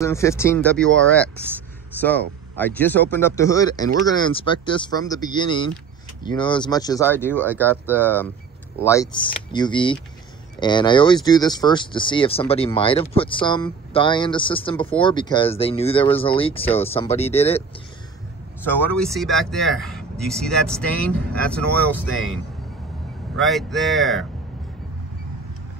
2015 WRX. So I just opened up the hood and we're going to inspect this from the beginning. You know as much as I do. I got the lights, UV, and I always do this first to see if somebody might have put some dye in the system before because they knew there was a leak, so somebody did it. So what do we see back there? Do you see that stain? That's an oil stain right there.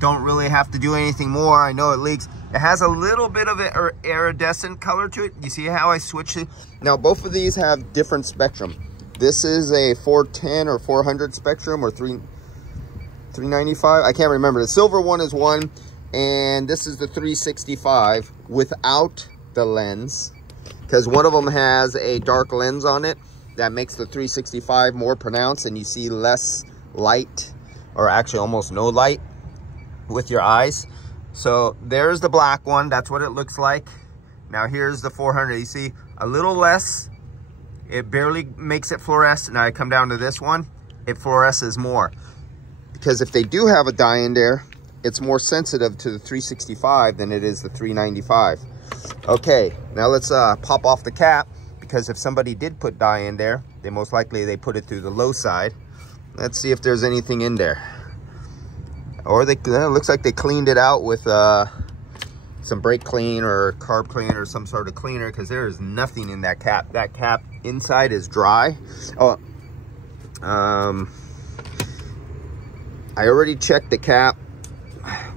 Don't really have to do anything more. I know it leaks. It has a little bit of an iridescent color to it. You see how I switched it? Now both of these have different spectrum. This is a 410 or 400 spectrum, or 395. I can't remember. The silver one is one, and this is the 365 without the lens, because one of them has a dark lens on it that makes the 365 more pronounced, and you see less light, or actually almost no light with your eyes. So there's the black one. That's what it looks like. Now here's the 400. You see a little less. It barely makes it fluoresce. Now I come down to this one. It fluoresces more, because if they do have a dye in there, it's more sensitive to the 365 than it is the 395. Okay, now let's pop off the cap, because if somebody did put dye in there, they most likely they put it through the low side. Let's see if there's anything in there. Or it looks like they cleaned it out with some brake clean or carb clean or some sort of cleaner, because there is nothing in that cap. That cap inside is dry. Oh, I already checked the cap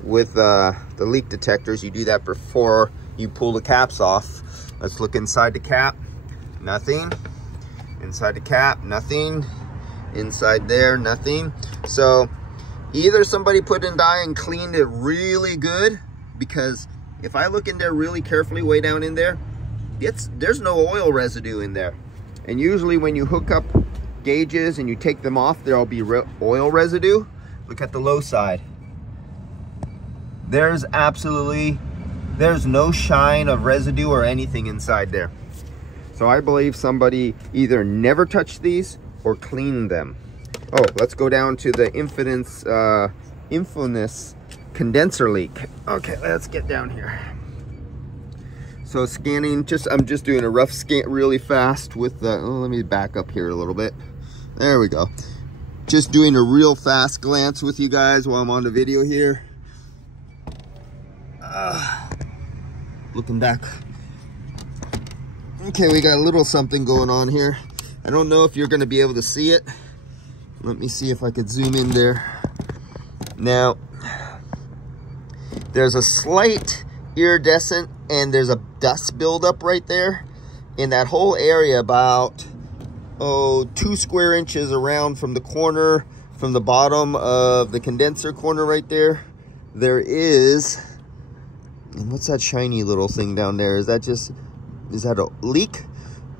with the leak detectors. You do that before you pull the caps off. Let's look inside the cap. Nothing. Inside the cap, nothing. Inside there, nothing. So either somebody put in dye and cleaned it really good, because if I look in there really carefully, way down in there, there's no oil residue in there. And usually when you hook up gauges and you take them off, there'll be oil residue. Look at the low side. There's no shine of residue or anything inside there. So I believe somebody either never touched these or cleaned them. Oh, let's go down to the infamous condenser leak. Okay, let's get down here. So scanning, I'm just doing a rough scan really fast with the, let me back up here a little bit. There we go. Just doing a real fast glance with you guys while I'm on the video here. Looking back. Okay, we got a little something going on here. I don't know if you're gonna be able to see it. Let me see if I could zoom in there. Now, there's a slight iridescent and there's a dust buildup right there in that whole area, about 2 square inches around from the corner, from the bottom of the condenser corner right there. There is, and what's that shiny little thing down there? Is that a leak?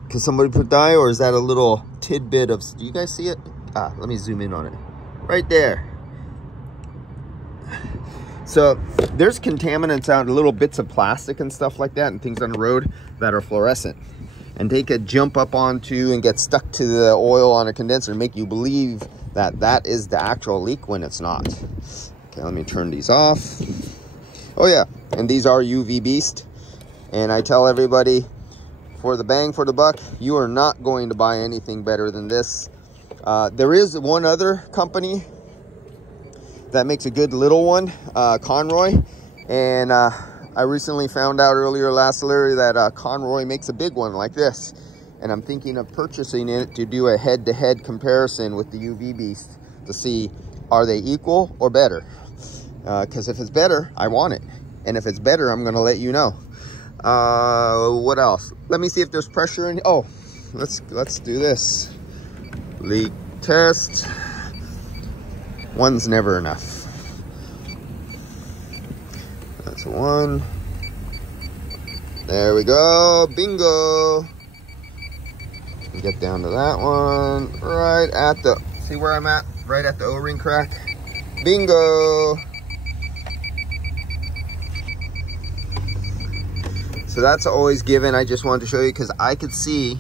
Because somebody put dye, or is that a little tidbit of, do you guys see it? Let me zoom in on it. Right there. So there's contaminants out, little bits of plastic and stuff like that, and things on the road that are fluorescent. And they could jump up onto and get stuck to the oil on a condenser and make you believe that that is the actual leak when it's not. Okay, let me turn these off. Oh yeah, and these are UV beast. And I tell everybody, for the bang for the buck, you are not going to buy anything better than this. There is one other company that makes a good little one, Conroy, and I recently found out earlier last year that Conroy makes a big one like this, and I'm thinking of purchasing it to do a head-to-head comparison with the UV Beast to see, are they equal or better? Because if it's better, I want it, and if it's better, I'm going to let you know. What else? Let me see if there's pressure in. Oh, let's do this. Leak test. One's never enough. That's one. There we go. Bingo. Get down to that one. Right at the, see where I'm at? Right at the O-ring crack. Bingo. So that's always given. I just wanted to show you because I could see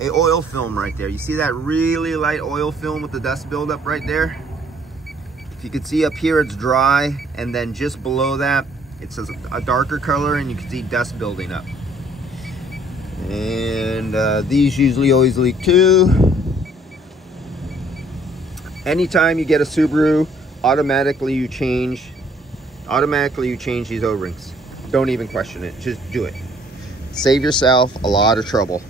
a oil film right there. You see that really light oil film with the dust buildup right there? If you could see up here, it's dry, and then just below that, It's a darker color, and you can see dust building up. And these usually always leak too. Anytime you get a Subaru, automatically you change these O-rings. Don't even question it, just do it. Save yourself a lot of trouble.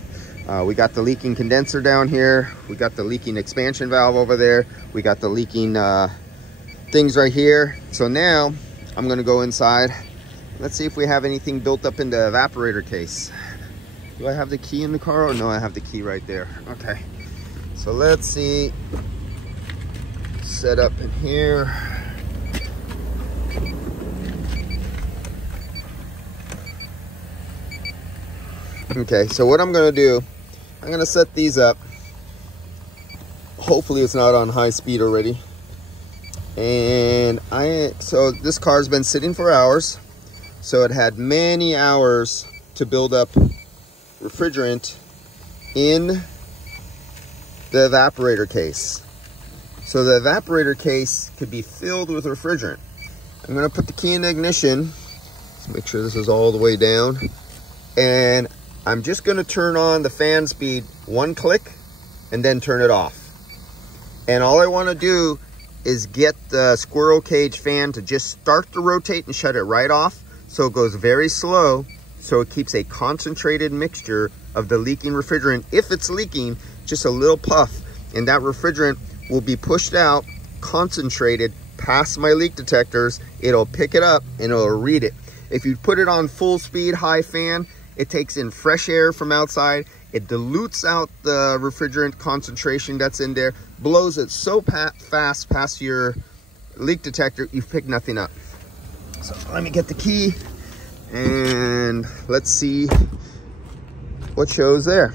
We got the leaking condenser down here. We got the leaking expansion valve over there. We got the leaking things right here. So now I'm gonna go inside. Let's see if we have anything built up in the evaporator case. Do I have the key in the car? Oh no, I have the key right there. Okay, so let's see. Set up in here. Okay, so what I'm gonna do, I'm gonna set these up. Hopefully it's not on high speed already. And so this car's been sitting for hours. So it had many hours to build up refrigerant in the evaporator case. So the evaporator case could be filled with refrigerant. I'm gonna put the key in the ignition. Let's make sure this is all the way down. And I'm just gonna turn on the fan speed 1 click and then turn it off. And all I wanna do is get the squirrel cage fan to just start to rotate and shut it right off. So it goes very slow, so it keeps a concentrated mixture of the leaking refrigerant. If it's leaking, just a little puff, and that refrigerant will be pushed out, concentrated past my leak detectors. It'll pick it up and it'll read it. If you put it on full speed, high fan, it takes in fresh air from outside. It dilutes out the refrigerant concentration that's in there, blows it so fast past your leak detector, you pick nothing up. So let me get the key and let's see what shows there.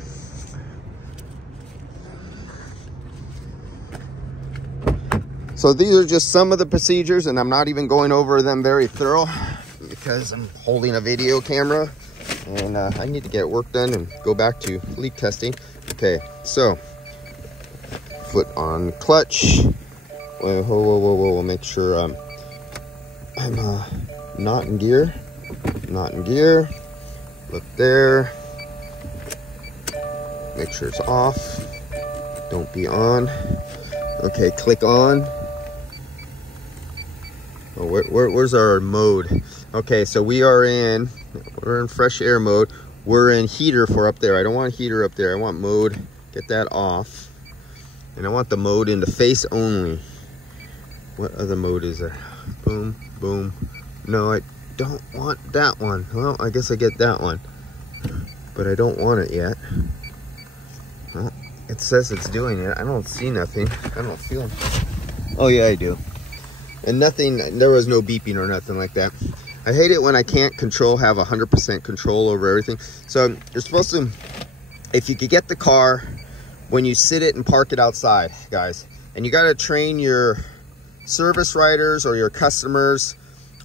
So these are just some of the procedures, and I'm not even going over them very thorough because I'm holding a video camera and I need to get work done and go back to leak testing. Okay, so foot on clutch. Whoa, make sure I'm not in gear. Look there. Make sure it's off. Don't be on. Okay, click on. Oh, where's our mode? Okay, so we're in fresh air mode. We're in heater for up there. I don't want heater up there. I want mode. Get that off. And I want the mode in the face only. What other mode is there? Boom, boom. No, I don't want that one. Well, I guess I get that one. But I don't want it yet. Well, it says it's doing it. I don't see nothing. I don't feel it. Oh yeah, I do. And nothing, there was no beeping or nothing like that. I hate it when I can't have 100% control over everything. So you're supposed to, if you could get the car when you sit it and park it outside, guys, and you got to train your service riders or your customers,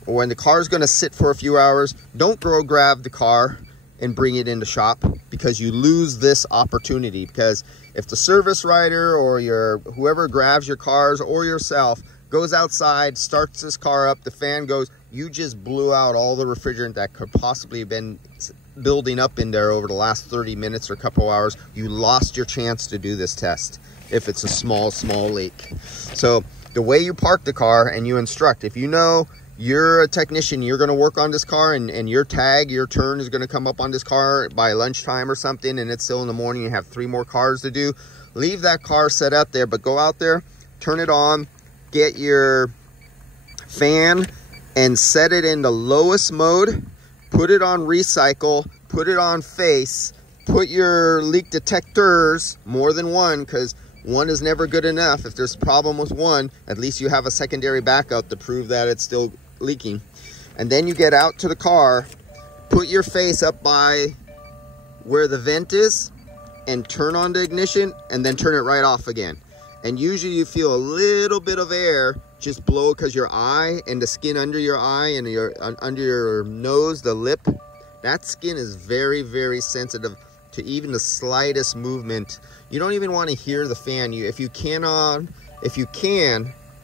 or when the car is going to sit for a few hours, don't go grab the car and bring it into shop, because you lose this opportunity. Because if the service rider or whoever grabs your cars or yourself goes outside, starts this car up, the fan goes, you just blew out all the refrigerant that could possibly have been building up in there over the last 30 minutes or a couple hours. You lost your chance to do this test if it's a small leak. So the way you park the car and you instruct, if you know you're a technician, you're going to work on this car, and your turn is going to come up on this car by lunchtime or something, and it's still in the morning, you have 3 more cars to do, leave that car set up there, but go out there, turn it on, get your fan and set it in the lowest mode, put it on recycle, put it on face, put your leak detectors, more than one, because one is never good enough. If there's a problem with one, at least you have a secondary backup to prove that it's still leaking. And then you get out to the car, put your face up by where the vent is, and turn on the ignition, and then turn it right off again. And usually you feel a little bit of air just blow, because your eye and the skin under your eye and under your nose, the lip, that skin is very, very sensitive to even the slightest movement. You don't even want to hear the fan. If you can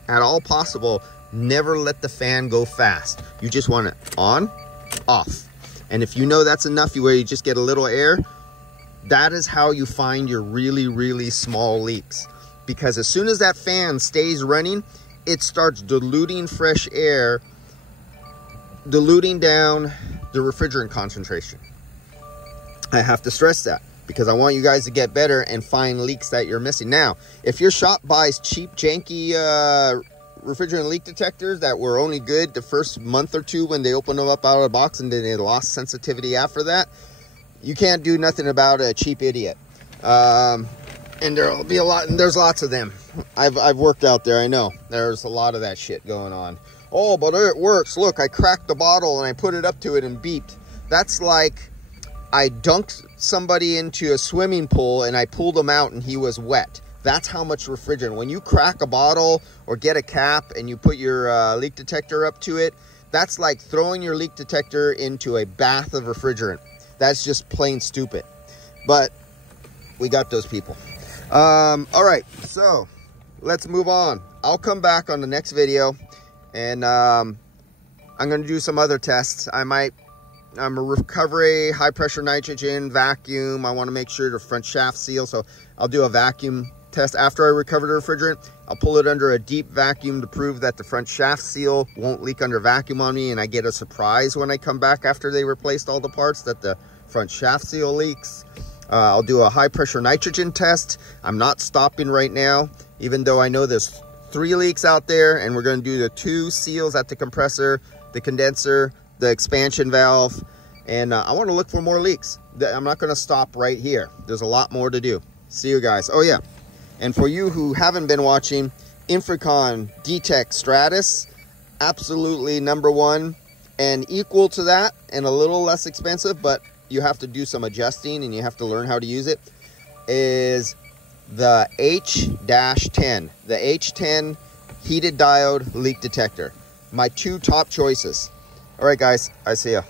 at all possible, Never let the fan go fast. You just want it on, off. And if you know that's enough where you just get a little air, that is how you find your really, really small leaks. Because as soon as that fan stays running, it starts diluting fresh air, diluting down the refrigerant concentration. I have to stress that because I want you guys to get better and find leaks that you're missing. Now, if your shop buys cheap, janky refrigerant leak detectors that were only good the first month or two when they opened them up out of the box and then they lost sensitivity after that, you can't do nothing about a cheap idiot. And there'll be a lot, and there's lots of them. I've worked out there, I know. There's a lot of that shit going on. Oh, but it works. Look, I cracked the bottle and I put it up to it and beeped. That's like I dunked somebody into a swimming pool and I pulled him out and he was wet. That's how much refrigerant. When you crack a bottle or get a cap and you put your leak detector up to it, that's like throwing your leak detector into a bath of refrigerant. That's just plain stupid. But we got those people. All right, so let's move on. I'll come back on the next video and I'm going to do some other tests. I'm a recovery, high pressure nitrogen, vacuum. I want to make sure the front shaft seal. So I'll do a vacuum test after I recover the refrigerant. I'll pull it under a deep vacuum to prove that the front shaft seal won't leak under vacuum on me, and I get a surprise when I come back after they replaced all the parts that the front shaft seal leaks. I'll do a high pressure nitrogen test. I'm not stopping right now, even though I know there's 3 leaks out there, and we're going to do the 2 seals at the compressor, the condenser, the expansion valve, and I want to look for more leaks. I'm not going to stop right here. There's a lot more to do. See you guys. Oh yeah, and for you who haven't been watching, Infracon D-Tech Stratus, absolutely #1 and equal to that and a little less expensive, but you have to do some adjusting and you have to learn how to use it, is the H-10. The H-10 heated diode leak detector. My 2 top choices. All right, guys, I see ya.